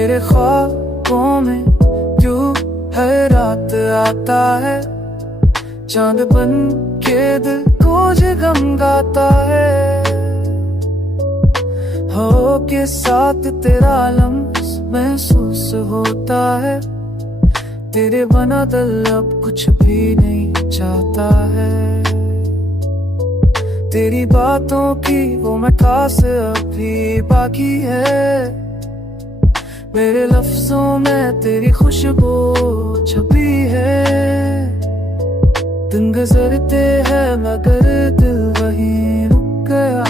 मेरे ख्वाबों में क्यों हर रात आता है, चांद बन के दिल को जगमगाता है। हो के साथ तेरा लम्स महसूस होता है, तेरे बना दिल अब कुछ भी नहीं चाहता है। तेरी बातों की वो मिठास अभी बाकी है, मेरे लफ्जों में तेरी खुशबू छपी है। दिन गुजरते हैं मगर दिल वहीं रुक गया,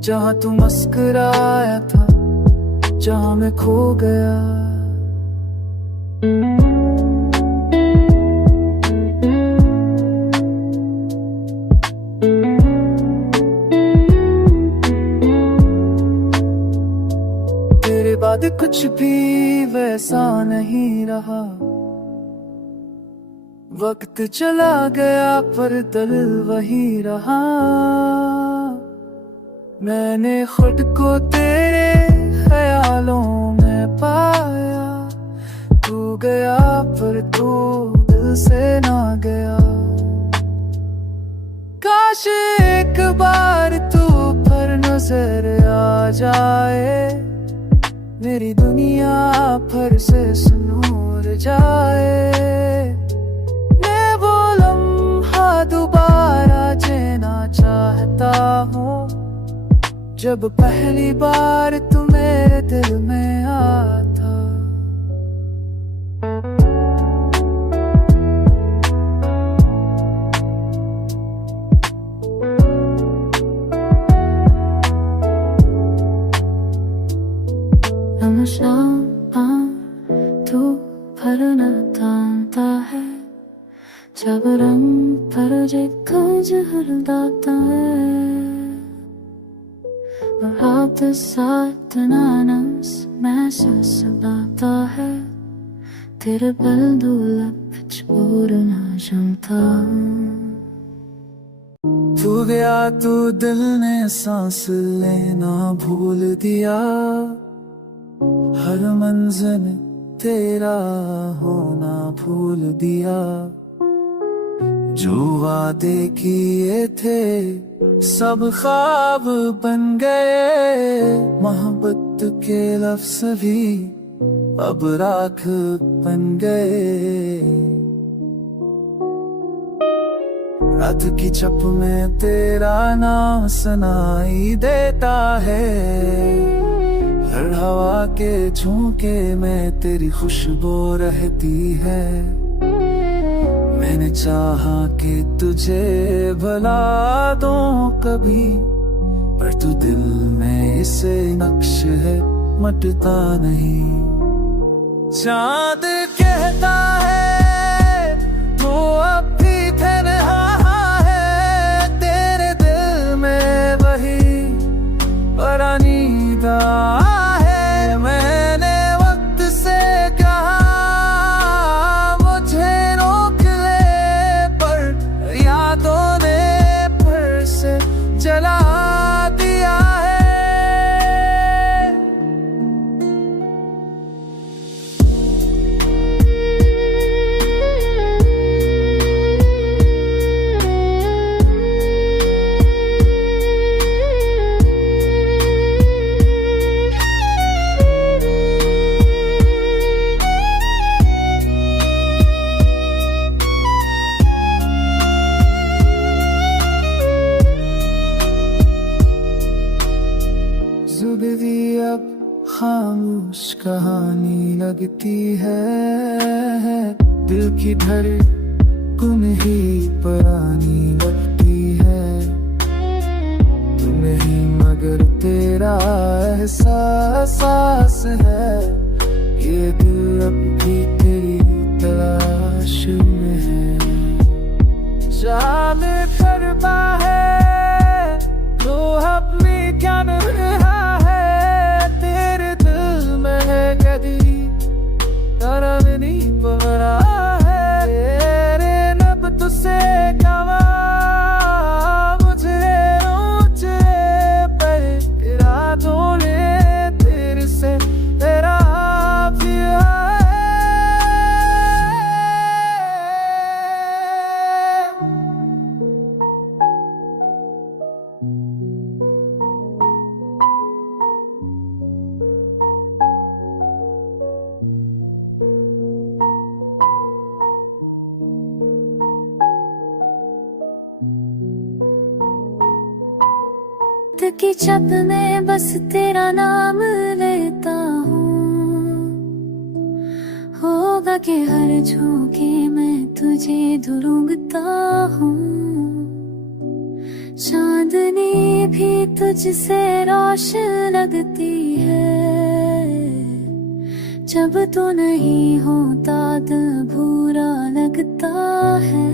जहाँ तू मुस्कुराया था, जहाँ मैं खो गया। तेरे बाद कुछ भी वैसा नहीं रहा, वक्त चला गया पर दिल वही रहा। मैंने खुद को तेरे ख्यालों में पाया, तू गया पर तू दिल से ना गया। काश एक बार तू पर नजर आ जाए, मेरी दुनिया फिर से सुनूर जाए। मैं वो लम्हा दोबारा जीना चाहता हूँ, जब पहली बार तू मेरे दिल में आता। तू भरना तानता है, जब रंग पर कुछ हरदाता है। आप साथ नानस महसूस लाता है, तेरे बल दूल्हा छोड़ना जमता। तू गया तू दिल ने सांस लेना भूल दिया, हर मंजिल तेरा होना भूल दिया। जो वादे किए थे सब ख्वाब बन गए, मोहब्बत के लफ्ज़ भी अब राख बन गए। रात की छप में तेरा नाम सुनाई देता है, हर हवा के झोंके में तेरी खुशबू रहती है। मैंने चाहा कि तुझे भुला दूं कभी, पर तू दिल में इसे नक्श है मटता नहीं। चांद कहता है तू अब भी तन्हा है, तेरे दिल में वही पुरानी बात। अब खामोश कहानी लगती है, दिल की धड़कन ही पुरानी लगती है। तू नहीं मगर तेरा एहसास है, ये दिल अब भी तेरी तलाश में है। जान करता है तो अपनी क्या रहा है, तेरे दिल में है कदी तरह नहीं पड़ा है। तेरे लब तुझसे कवा मुझे ऊंचे पर इरादों ने तेरे से कि जब मैं बस तेरा नाम लेता हूँ, होगा कि हर झोंके में तुझे ढूंढता हूँ। चांदनी भी तुझसे रोशन लगती है, जब तू नहीं होता दिल बुरा लगता है।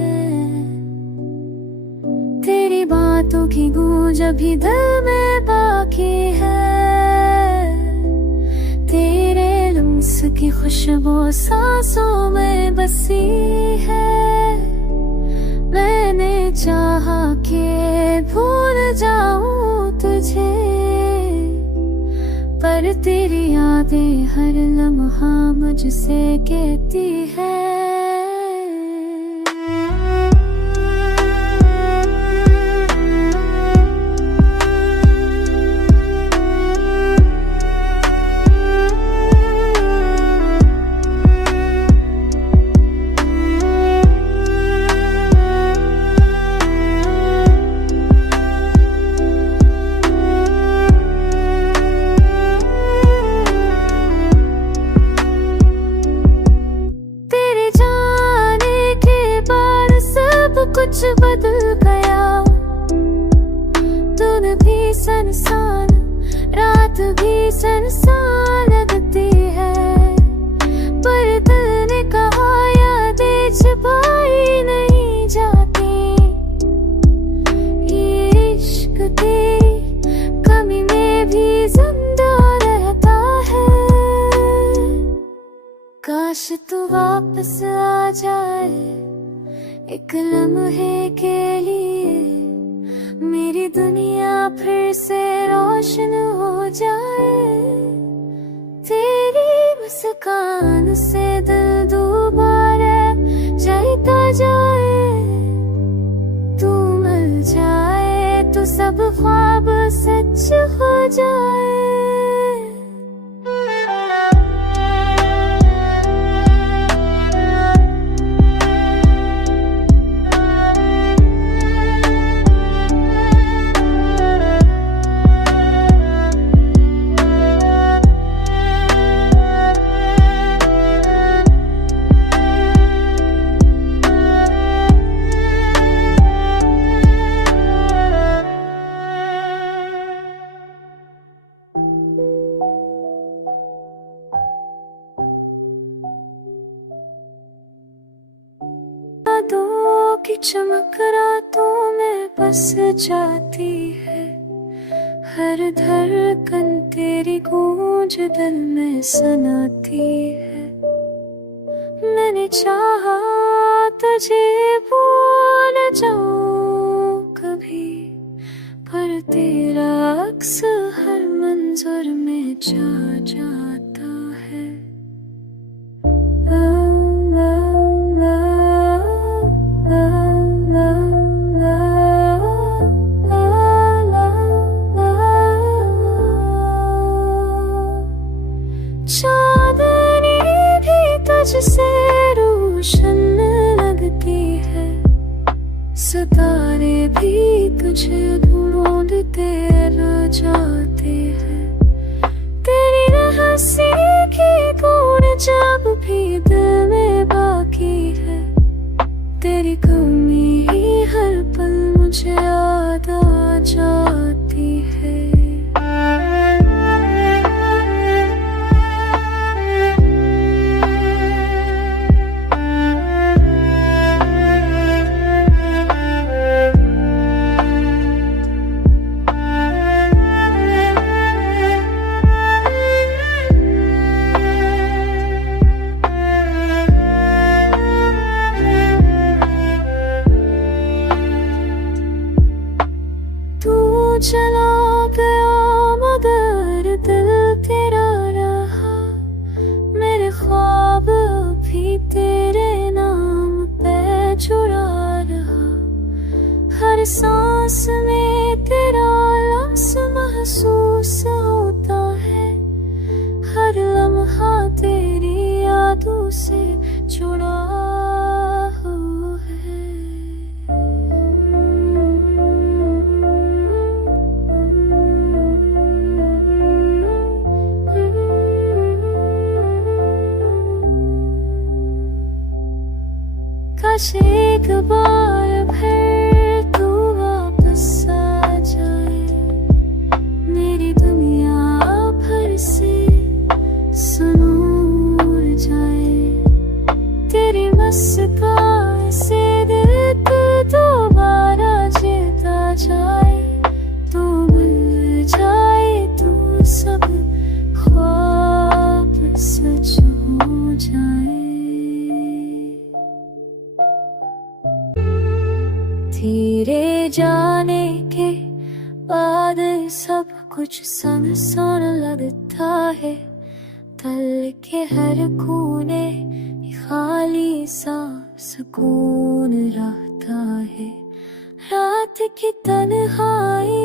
तेरी बातों की गूंज अभी दिल में बाकी है, तेरे लम्स की खुशबू सांसों में बसी है। मैंने चाहा कि भूल जाऊं तुझे, पर तेरी यादें हर लम्हा मुझसे कहती है। कुछ बदल गया, दिन भी सुनसान, रात भी सुनसान लगती है। पर दिल ने कहा यादें छुपाई नहीं जाती, ये इश्क तेरी कमी में भी जिंदा रहता है। काश तू वापस आ जाए एक लम्हे के लिए, मेरी दुनिया फिर से रोशन हो जाए। तेरी मुस्कान से दिल दोबारा जाता जाए, तू मिल जाए तो सब ख्वाब सच हो जाए। यादों की चमक रातों में बस जाती है, हर धड़कन तेरी गूंज दिल में सुनाती है। मैंने चाहा तुझे भूल जाऊं कभी, पर तेरा अक्स हर मंजर में जा जाता है। चांदनी भी तुझसे रोशन लगती है, सितारे भी तुझे ढूंढते रह जाते हैं। तेरी रहस्य की गूंज जब भी दिल में बाकी है, तेरी कमी ही हर पल मुझे याद आ जाती है। चला गया मगर दिल तेरा रहा, मेरे ख्वाब भी तेरे नाम पे जुड़ा रहा। हर सांस में तेरा लम्स महसूस होता है, हर लम्हा तेरी यादों से जुड़ा हुआ है। काश एक बार फिर तू वापस आ जाए, मेरी दुनिया फिर से सुनूर जाए। तेरी मुस्कान से दिल को दोबारा जीता जाए, तू मिल जाए तो सब ख्वाब सच हो जाए। धीरे जाने के बाद सब कुछ सुनसान लगता है, दिल के हर कोने खाली सा सुकून रहता है। रात की तन्हाई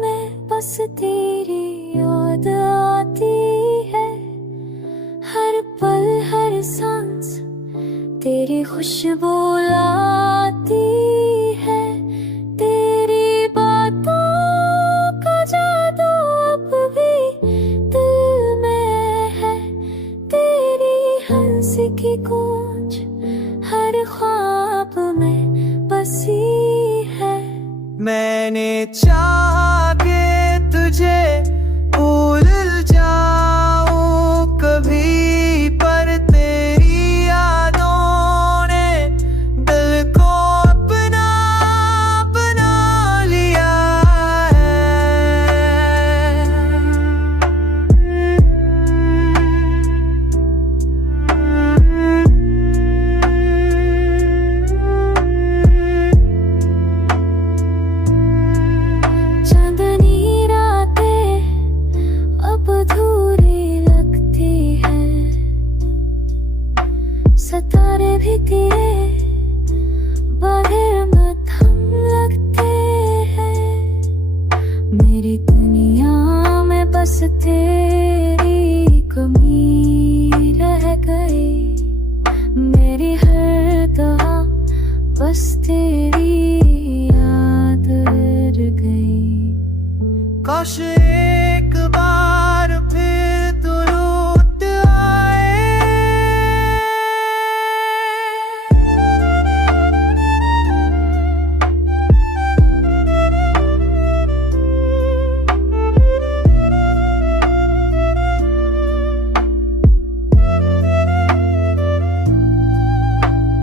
में बस तेरी याद आती है, हर पल हर सांस तेरी खुशबू लाती है। तेरी बातों का जादू अब भी दिल में है, तेरी हंसी की गूंज हर ख्वाब में बसी है। मैंने चाहा कि तुझे भूल जाऊं कभी, पर तेरी यादों ने दिल को अपना बना लिया चांदनी रातें अब अधूरी लगती है, सितारे भी तेरे बगैर मध्यम लगते हैं। मेरी दुनिया में बस तेरी कमी रह गई, मेरी हर दुआ बस तेरी याद रह गई। काश एक बार फिर तू लौट आए।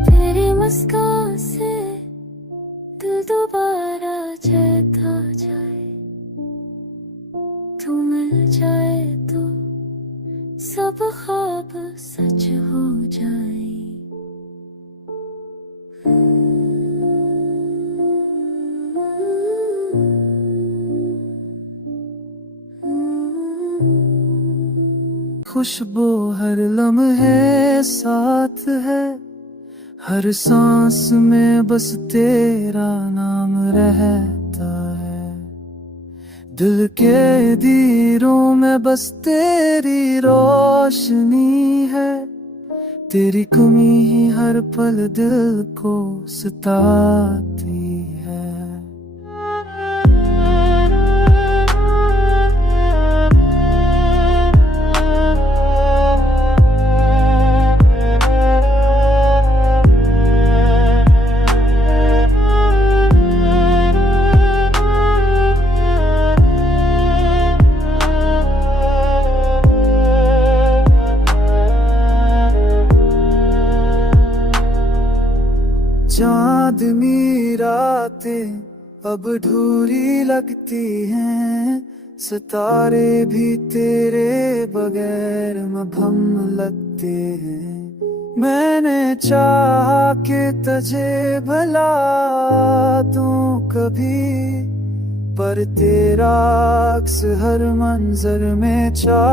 तेरी मुस्कान से दिल दोबारा जीता जाए, तू मिल जाए तो सब ख्वाब सच हो जाए। खुशबू हर लम्हे साथ है, हर सांस में बस तेरा नाम रहता है। दिल के दीरों में बस तेरी रोशनी है, तेरी कमी ही हर पल दिल को सताती है। चांदनी रातें अब अधूरी लगती हैं, सितारे भी तेरे बगैर मभम लगते हैं। मैंने चाहा कि तुझे भला दूं कभी, पर तेरा अक्स हर मंजर में छा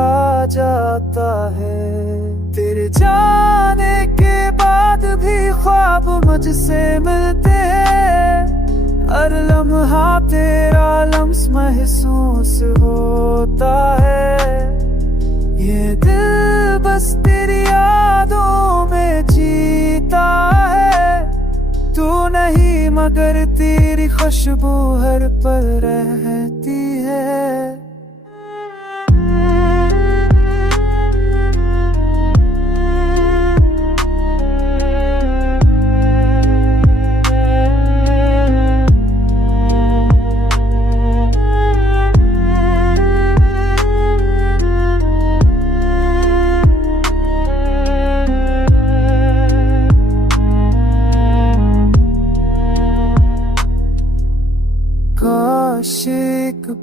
जाता है। तेरे जाने के बाद भी ख्वाब मुझसे मिलते हैं, हर लम्हा तेरा लम्स महसूस होता है। ये दिल बस तेरी यादों में जीता है, तू नहीं मगर तेरी खुशबू हर पल रहती है।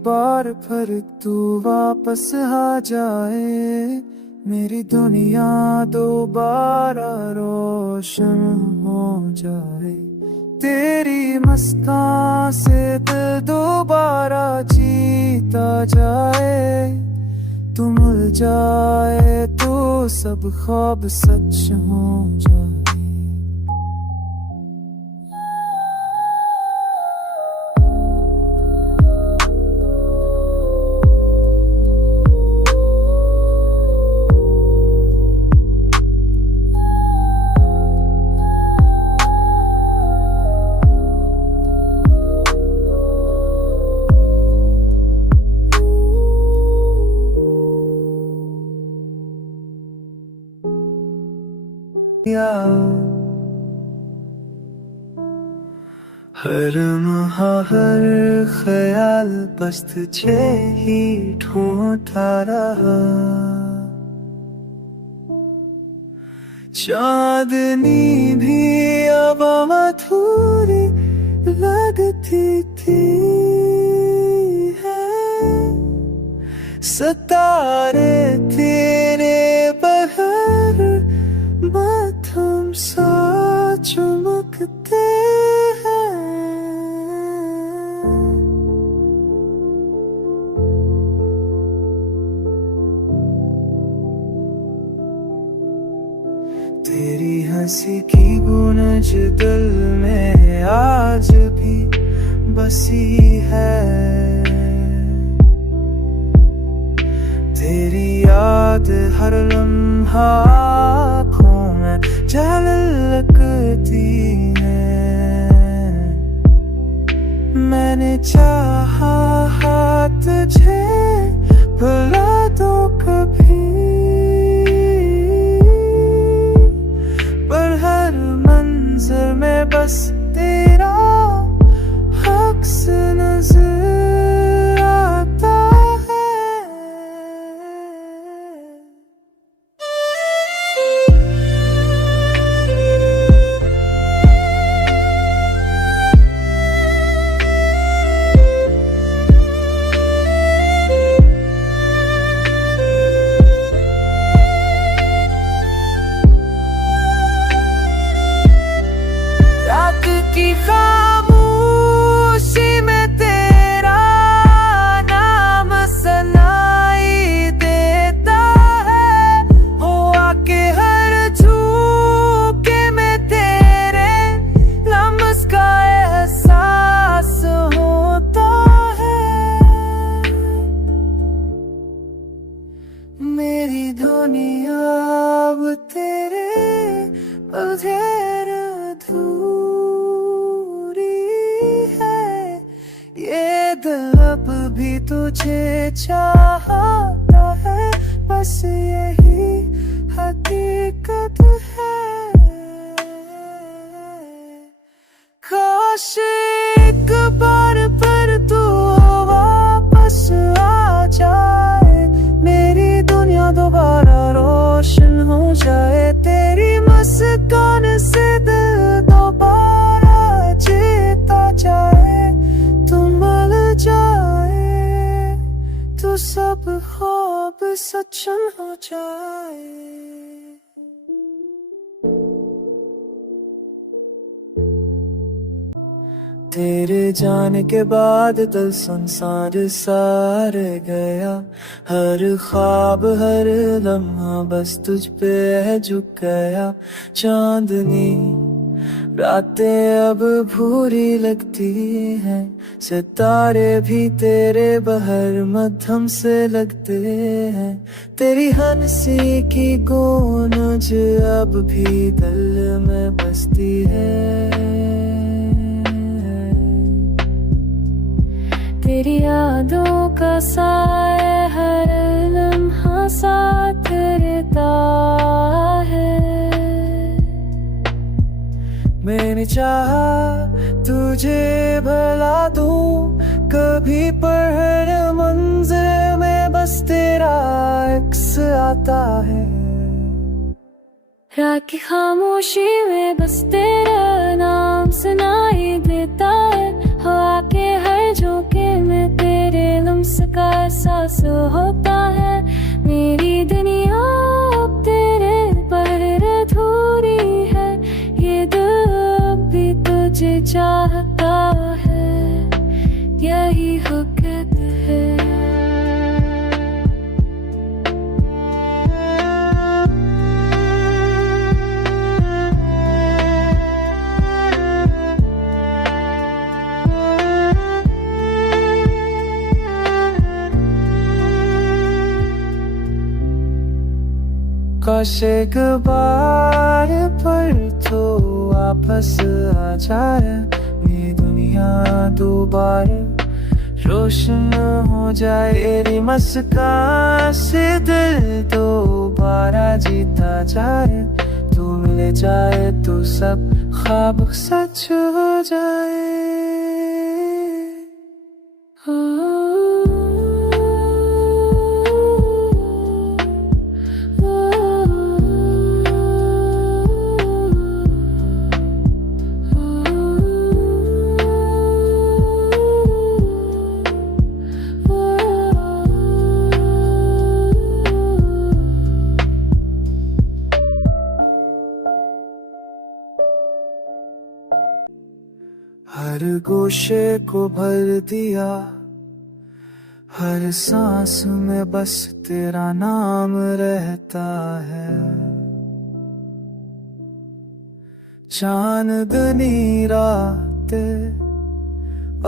बार फिर तू वापस आ जाए, मेरी दुनिया दोबारा रोशन हो जाए। तेरी मुस्कान से दिल दोबारा जीता जाए, तू मिल जाए तो सब ख्वाब सच हो जाए। हर हर ख्याल बस तुझे ही ढूंढता रहा, चांदनी भी अब अधूरी लगती थी है, सितारे तेरे बगैर मध्यम सा चमकते हैं। तेरी हंसी की गूंज दिल में आज भी बसी है, तेरी याद हर लम्हा आँखों में झलकती है। मैंने चाहा तुझे भुला दो कभी, पर हर मंज़िल में बस तेरा अक्स नजर आता है। की खामोशी में तेरा नाम सुनाई देता है, हो आके हर झूके में तेरे लम्स का एहसास होता है। मेरी दुनिया अब तेरे बगैर अब भी तुझे चाहता है, बस यही हकीकत है। काश एक बार फिर तू वापस आ जाए, मेरी दुनिया दोबारा रोशन हो जाए। तेरी मुस्कान से दिल दोबारा जीता जाए, तू मिल जाए तो सब ख्वाब सच हो जाए। तेरे जाने के बाद दिल संसार सार गया, हर ख्वाब हर लम्हा बस तुझ पे झुक गया। चांदनी रातें अब भूरी लगती हैं, सितारे भी तेरे बहर मध्यम से लगते हैं। तेरी हंसी की गूंज अब भी दिल में बसती है, तेरी यादों का साया हर लम्हा साथ रहता है। मैंने चाहा तुझे भुला दूं कभी, पर हर मंज़िल में बस तेरा अक्स आता है। रात की खामोशी में बस तेरा नाम सुनाई देता है, हवा के हर जो झोंके में तेरे लम्स का एहसास होता है। मेरी दुनिया अब तेरे पर अधूरी है, ये दिल अब भी तुझे चाहता है, यही हकीकत है। काश एक बार पर तो वापस आ जाए, ये दुनिया दोबारा रोशन हो जाए। तेरी मुस्कान से दिल दोबारा जीता जाए, तू मिल जाए तो सब ख्वाब सच हो जाए। हर गोशे को भर दिया, हर सांस में बस तेरा नाम रहता है। चांदनी रातें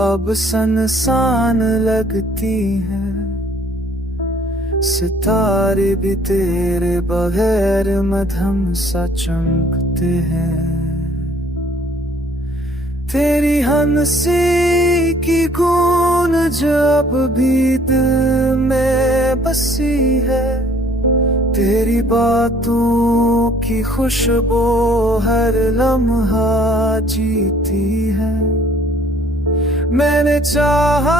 अब सनसान लगती हैं, सितारे भी तेरे बगैर मध्यम सा चमकते हैं। तेरी हंसी की गूंज जब भी दिल में बसी है, तेरी बातों की खुशबू हर लम्हा जीती है। मैंने चाहा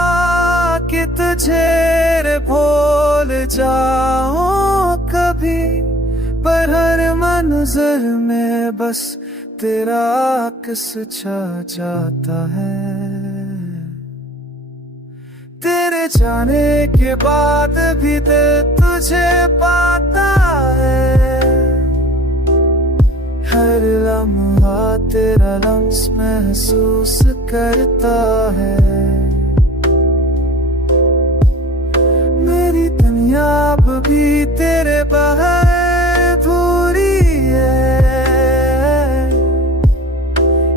कि तुझे भूल जाऊं कभी, पर हर मंजर में बस तेरा अक्स छा जाता है। तेरे जाने के बाद भी दिल तुझे पाता है, हर लम्हा तेरा लम्स महसूस करता है। मेरी दुनिया अब भी तेरे बगैर अधूरी है,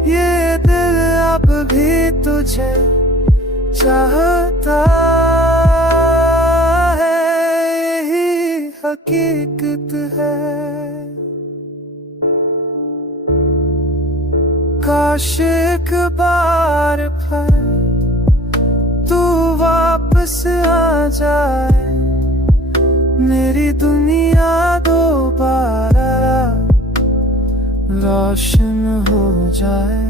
ये दिल अब भी तुझे चाहता है, यही हकीकत है। काश एक बार फिर तू वापस आ जाए, मेरी दुनिया दोबारा रोशन हो जाए।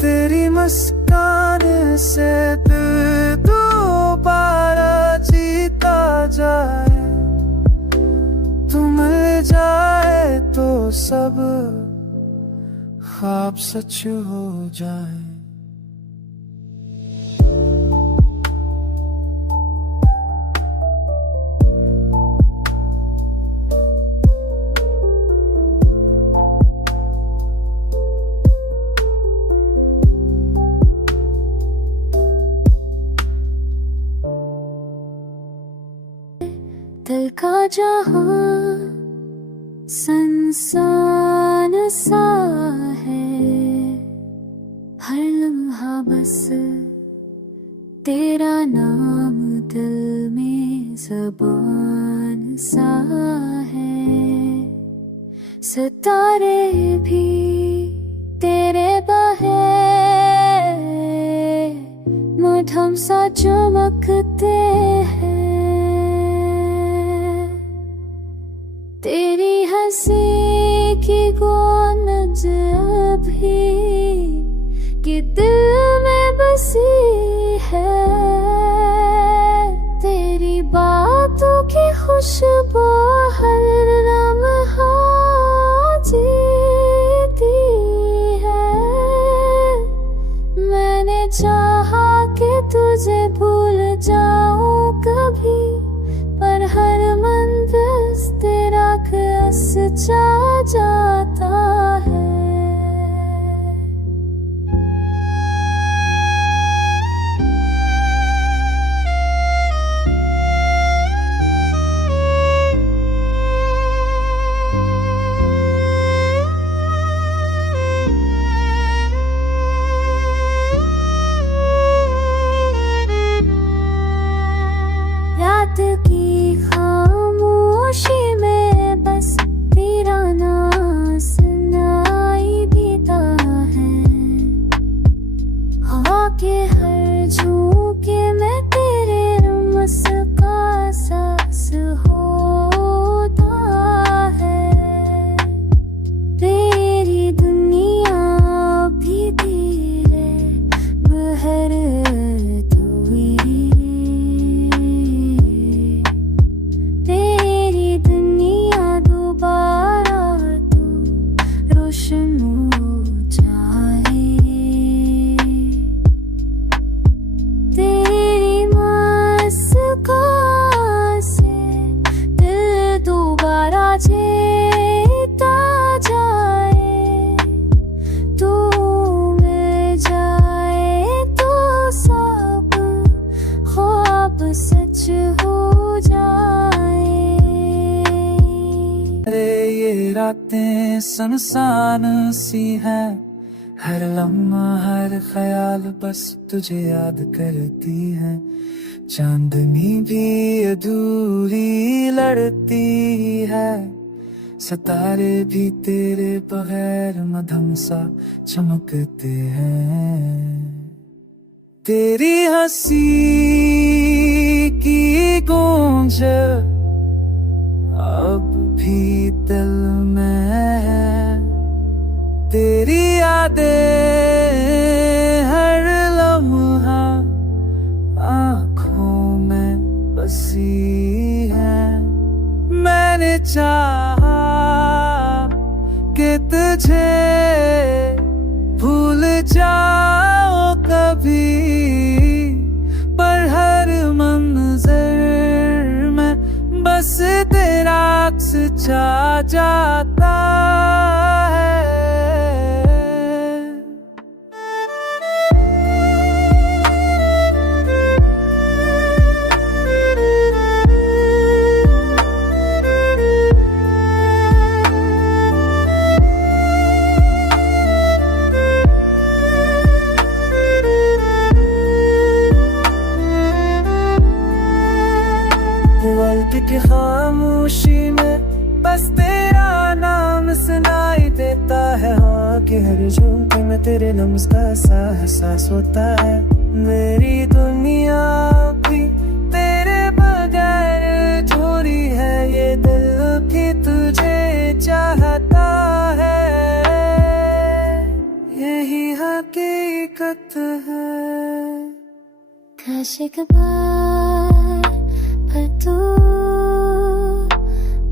तेरी मुस्कान से दिल दोबारा जीता जाए, तू मिल जाए तो सब ख्वाब सच हो जाए। दिल का जहां संसान सा है, हर लम्हा बस तेरा नाम दिल में ज़बान सा है। सितारे भी तेरे बगैर मध्यम सा चमकते हैं। तेरी हंसी की गूंज अभी कि दिल में बसी है, तेरी बातों की खुशबू हर लम्हा जीती है। मैंने चाहा कि चा जाता है। रात की खामोशी में बस तेरा नाम सुनाई देता है। हवा के हर झोंके में तेरे रमस का एहसास होता है। तेरी दुनिया भी तेरे बहर जीता जाए, तू मिल जाए तो सब ख्वाब सच हो जाए। अरे ये रातें सुनसान सी है, हर लम्हा हर ख्याल बस तुझे याद करती है। चांदनी भी अधूरी लड़ती है, सितारे भी तेरे बगैर मधम सा चमकते हैं। तेरी हंसी की गूंज अब भी दिल में है, तेरी यादें हर लम्हा आँखों में बसी है। मैंने चाहा कि तुझे भूल जाओ कभी, पर हर मंजर में बस तेरा अक्स छा जाता है। वक्त की खामोशी में बस तेरा नाम सुनाई देता है। हाँ कि हर झोंके में तेरे लम्स का सा एहसास होता है। मेरी दुनिया भी तेरे बगैर अधूरी है, ये दिल भी तुझे चाहता है। यही हकीकत है। काश एक बार पर तू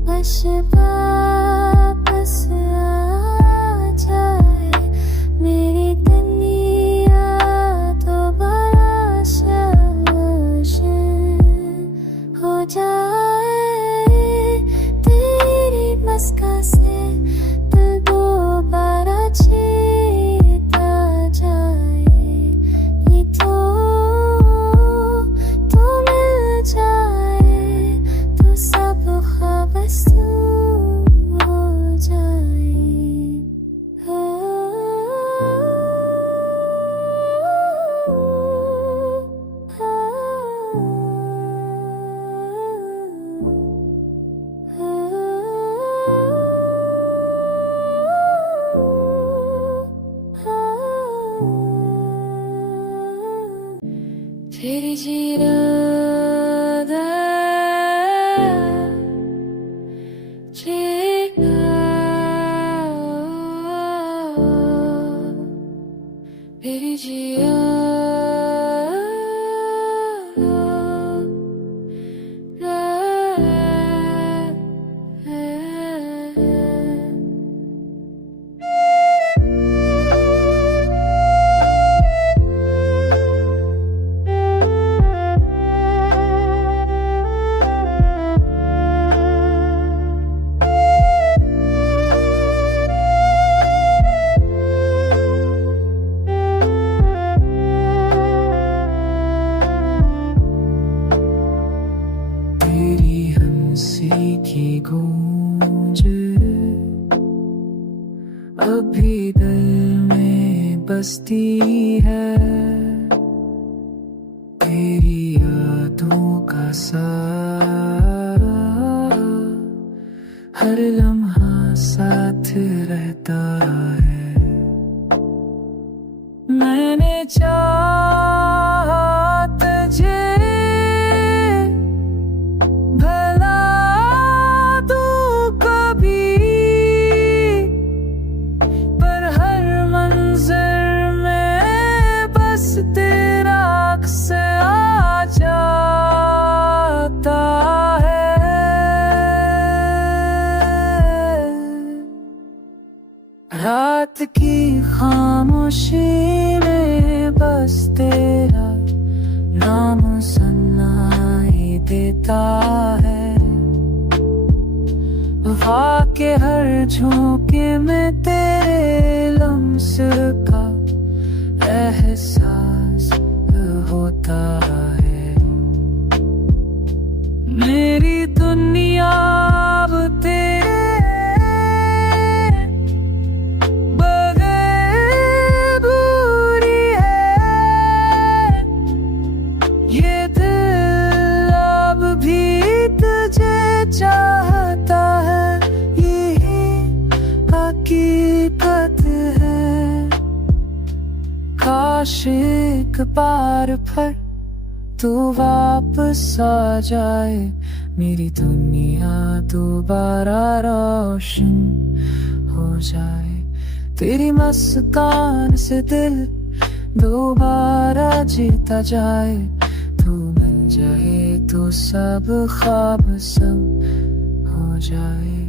बस वापस आ जाए, मेरी दुनिया दोबारा रोशन हो जाए। तेरी मस्का से दिल दोबारा जीता जाए। ये तो मिल जाए तो सब ख्वाब हो जाए। तेरी जीरादा जीना तेरी जिया गूंज अभी दिल में बसती है तेरी यादों का सारा हर लम्हा साथ रहता है मैंने चाहा तुझे भला तू कभी पर हर मंजर में बस तेरा अक्स आ जाता है रात की खामोशी में बस तेरा नाम सुनाई देता है वफा के हर झोंके में तेरे लम्स का एहसास होता है मेरी दुनिया अब तेरे बगैर बुरी है ये दिल अब भी तुझे चाहता है यही हकीकत है काश एक बार फिर तू वापस आ जाए मेरी दुनिया दोबारा रोशन हो जाए तेरी मुस्कान से दिल दोबारा जीता जाए तू मिल जाए तो सब ख्वाब सब हो जाए